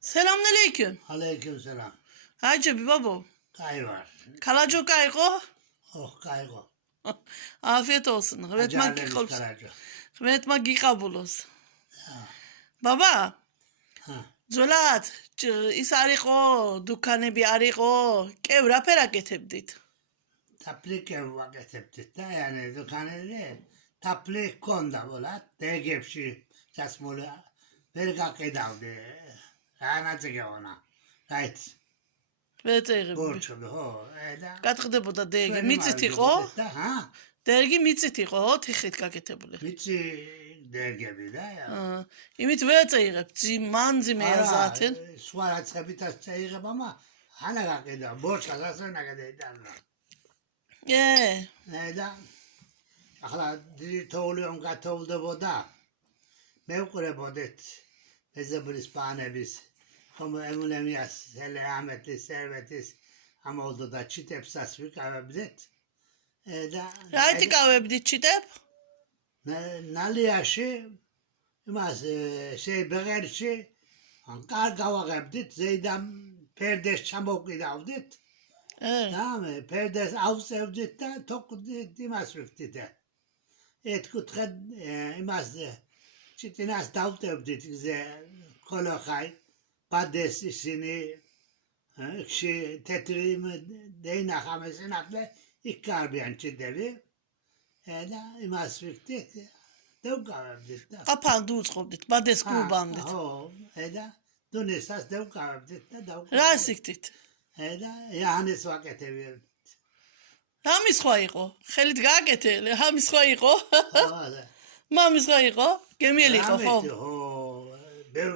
Selamünaleyküm. Aleykümselam. Hacı babo. Kay var. Kalaco kaygo. Oh kaygo. Afiyet olsun. Hvetmak Acayip giqabs. karaco. Hvetmak giqabulos. Baba. Ha. Zolat. Is ariqo, dukkanები ariqo. Kevrapер აკეთებდით. Taplik ev vaketeptit de yani dükkanede taplik konda bolat. Degepşi çasmolu. Vergak edavdi. Anacık ona. Right. ვეწერები. Borçlu ho. Eda. გატყდებოდა დეგი. მიწით იყო? Ha. დეგი მიწით იყო, თიხით გაკეთებული. Miçi dergebi de ya. იმით ვეწერებ. მანძი მეაზათენ. Suara çıkıbitas çayırıp ama hana kakeda. Borç kazasına kadar. Neden? Akla diri toğluyorum katoldu bu da. Mevkure bodet. Bize bu İspanya biz. Como emulemias, hele rahmetli servetiz. Ama oldu da çitep sasvik avabdet. რაითი კავებდით ჩიტებ? Nali yaşı, imaz şey beğerşi, ankar gavagabdet. Zeydam perdeş çamok idavdet. Tamam mı? Perdes avsevdet de tok dimas de. Et kutxed imaz çitinas davtevdet ze kolokay. Pades işini kişi tetrimi deyna hamesin akle ikkar bir ançı devi. İmaz fiktik dev kavabdet. ყაფანდ უწყობდით, ბადეს გუბამდით. Ho, dunisas dev kavabdet dev. რა სიქთით? Yahanes vaket evi. რამის სხვა იყო? ხელით გააკეთე, რამის სხვა იყო? მამის სხვა იყო? გემიელი იყო, ხო? Ho, bev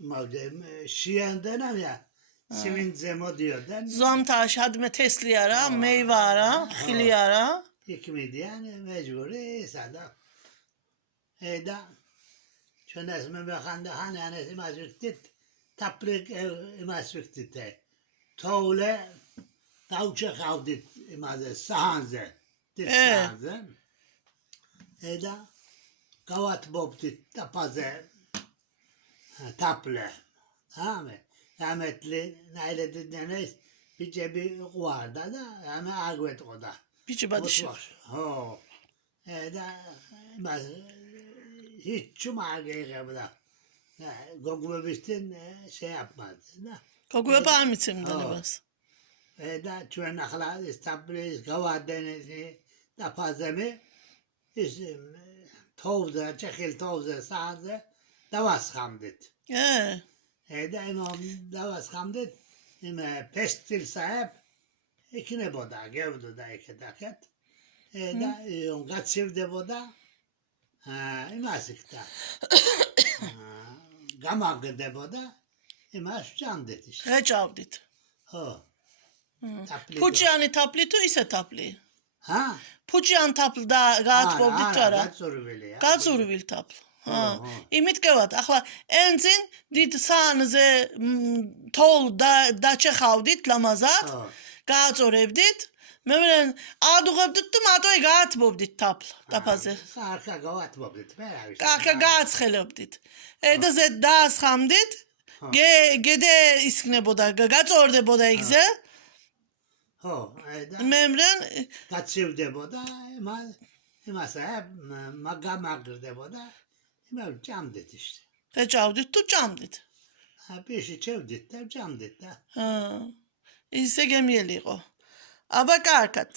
Madem şiyandan ya sivince modiodan ზამთა შადმე თესლი არა, მეივა არა, ხილი არა. hikmedi yani mecburi sada. Eda çönes memekanda hananesi mazviktit taprik mazviktit toğle tavça kavdit imaze sahanze dit sahanze. Eda kavat bobtit tapaze taple. Tamam mı? Rahmetli Nail'de deniz bir cebi vardı da yani argüet o da. Biçi badışı. Ho. Hiç çum argıya bu da. Goguma bistin şey yapmadı. გოგუება არ მიცემდანებას. Çüven akla İstanbul'u gava denizi da pazemi tovda, çekil tovda sağdı. Davas hamdet. İmam davas hamdet. Pestil sahip. İkine boda gevdu da iki daket. On gatsivde boda. İmasikta. Gamagde boda. İmas candet işte. გაჭავდით. Ho. ფუჭიანი თაფლი თუ ისე თაფლი? Ha? ფუჭიან თაფლ და გააწყობდით თუ არა? Gatsurveli. გაწურვილ თაფლ. იმით კევათ, ახლა ენძინ დიდ საანზე თოვლ დაჩეხავდით ლამაზად, გააწორებდით, მეორე ადუღებდით თუ მარტო გაათბობდით თაფლ დაფაზე. Arka gavatbobdit. კახა გააცხელებდით. და ზედ დაასხამდით, გედე ისქნებოდა, გაწორდებოდა იგზე. Ho, მეორე gatsivde boda, imasa magamagde boda. İmam camdet işte. გაჭავდით თუ ჭამდით? Beşi çevdit de camdet de. ისე გემიელი იყო. აბა კარგად.